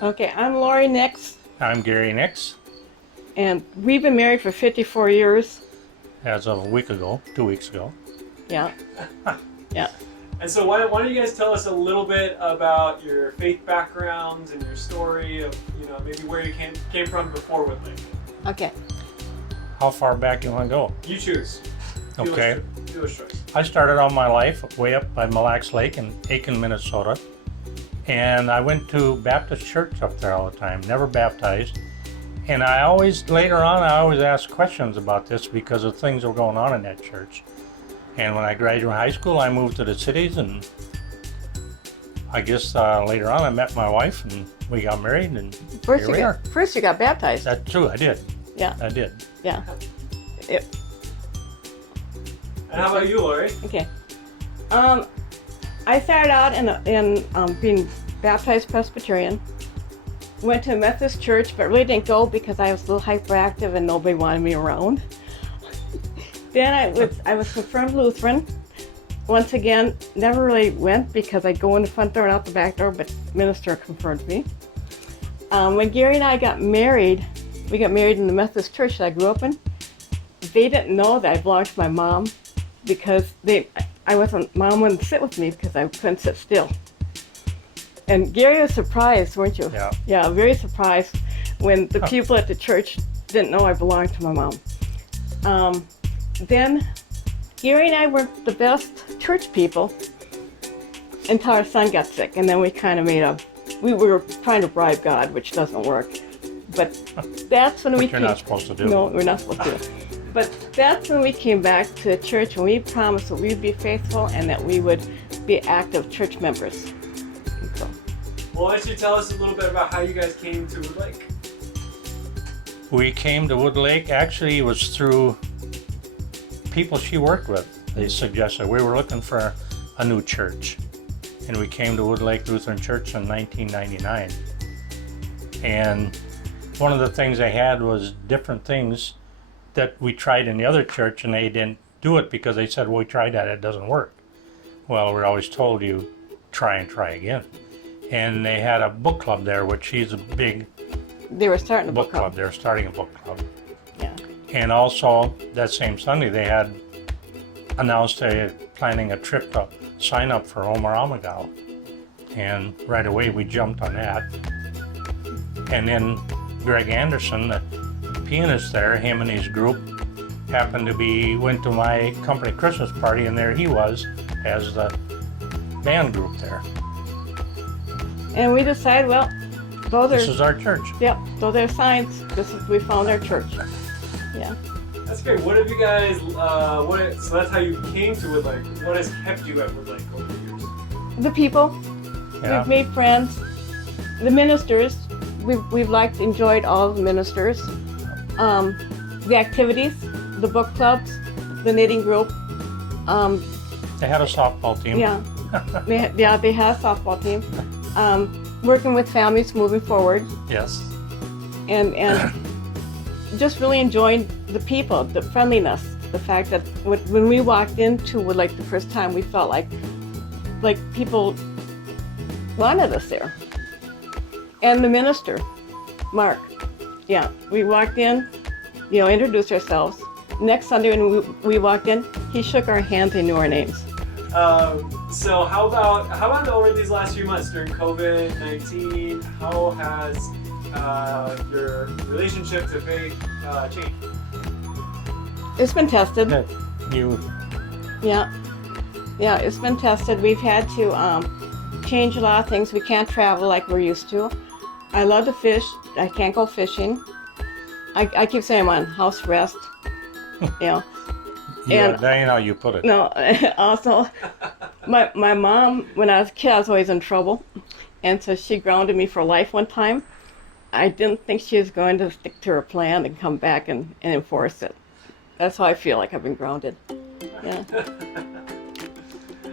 Okay, I'm Laurie Nix, I'm Gary Nix. and we've been married for 54 years. As of a week ago, 2 weeks ago. Yeah, yeah. And so why don't you guys tell us a little bit about your faith backgrounds and your story of, maybe where you came from before Woodlake. Okay. How far back you want to go? You choose. Okay. Dealer's choice. I started all my life way up by Mille Lacs Lake in Aiken, Minnesota. And I went to Baptist church up there all the time, never baptized. And later on, I always asked questions about this because of things that were going on in that church. And when I graduated high school, I moved to the cities, and I guess later on I met my wife and we got married, and here we are. First you got baptized. That's true, I did. Yeah. I did. Yeah. And how about you, Laurie? Okay. I started out in being baptized Presbyterian. Went to a Methodist church, but really didn't go because I was a little hyperactive and nobody wanted me around. Then I was confirmed Lutheran. Once again, never really went because I'd go in the front door and out the back door, but minister confirmed me. When Gary and I got married, we got married in the Methodist church that I grew up in. They didn't know that I belonged to my mom because Mom wouldn't sit with me because I couldn't sit still. And Gary was surprised, weren't you? Yeah. Yeah, very surprised when the people at the church didn't know I belonged to my mom. Then Gary and I weren't the best church people until our son got sick, and then we kind of we were trying to bribe God, which doesn't work. But that's when Which you're not supposed to do. No, we're not supposed to. But that's when we came back to the church and we promised that we'd be faithful and that we would be active church members. So. Well, why don't you tell us a little bit about how you guys came to Woodlake? We came to Woodlake, actually it was through people she worked with. They suggested we were looking for a new church. And we came to Woodlake Lutheran Church in 1999. And one of the things they had was different things that we tried in the other church, and they didn't do it because they said, well, we tried that, it doesn't work. Well, we're always told you try and try again. And they had a book club there, which she's a big They were starting a book club. They were starting a book club. Yeah. And also that same Sunday they had announced planning a trip to sign up for Omer Amagao. And right away we jumped on that. And then Greg Anderson, the pianist there, him and his group went to my company Christmas party, and there he was as the band group there. And we decided, well, This is our church. Yep, though they're signs, we found our church. Yeah. That's great. What have you guys, so that's how you came to Woodlake. What has kept you at Woodlake over the years? The people, Yeah. we've made friends. The ministers, we've enjoyed all the ministers. The activities, the book clubs, the knitting group. They had a softball team. Yeah, they have a softball team. Working with families moving forward, Yes. and just really enjoying the people, the friendliness, the fact that when we walked into Woodlake the first time, we felt like people wanted us there. And the minister, Mark, yeah, we walked in, introduced ourselves. Next Sunday when we walked in, he shook our hands and knew our names. So how about over these last few months during COVID-19? How has your relationship to faith changed? It's been tested. Yeah. Yeah, it's been tested. We've had to change a lot of things. We can't travel like we're used to. I love to fish. I can't go fishing. I keep saying I'm on house arrest. Yeah, And that ain't how you put it. no, also, my mom, when I was a kid, I was always in trouble. And so she grounded me for life one time. I didn't think she was going to stick to her plan and come back and enforce it. That's how I feel like I've been grounded. Yeah.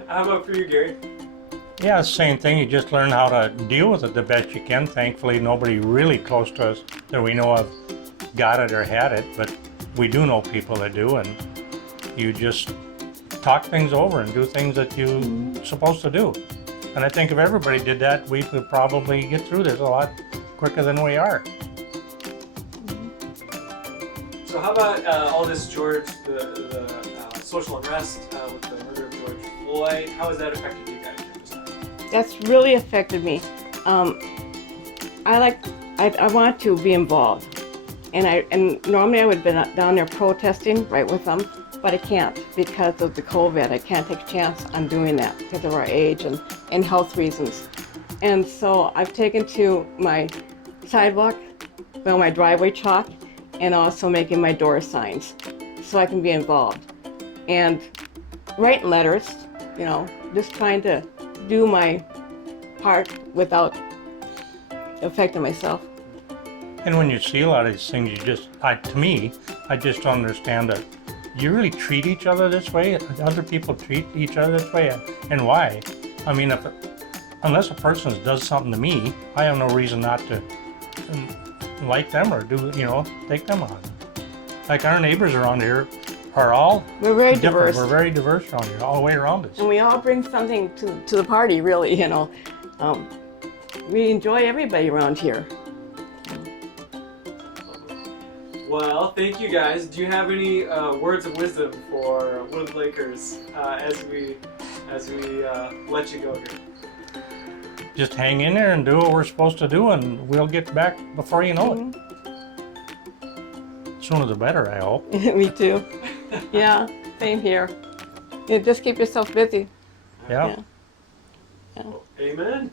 How about for you, Gary? Yeah, same thing. You just learn how to deal with it the best you can. Thankfully, nobody really close to us that we know of got it or had it, but we do know people that do, and you just talk things over and do things that you're supposed to do. And I think if everybody did that, we could probably get through this a lot quicker than we are. So how about all this George, the social unrest with the murder of George Floyd? How has that affected you guys during this time? That's really affected me. I want to be involved, and normally I would have been down there protesting right with them, but I can't because of the COVID. I can't take a chance on doing that because of our age and health reasons. And so I've taken to my sidewalk, well, my driveway chalk, and also making my door signs so I can be involved. And writing letters, you know, just trying to do my part without affecting myself. And when you see a lot of these things, to me, I just don't understand that you really treat each other this way. Other people treat each other this way, and why? I mean, unless a person does something to me, I have no reason not to like them or take them on. Like our neighbors around here are all We're very different. diverse. We're very diverse around here, all the way around us. And we all bring something to the party, really, you know. We enjoy everybody around here. Well, thank you guys. Do you have any words of wisdom for Woodlakers as we let you go here? Just hang in there and do what we're supposed to do, and we'll get back before you know it. Sooner the better, I hope. Me too. Yeah, same here. Yeah, just keep yourself busy. Yeah. Yeah. Amen.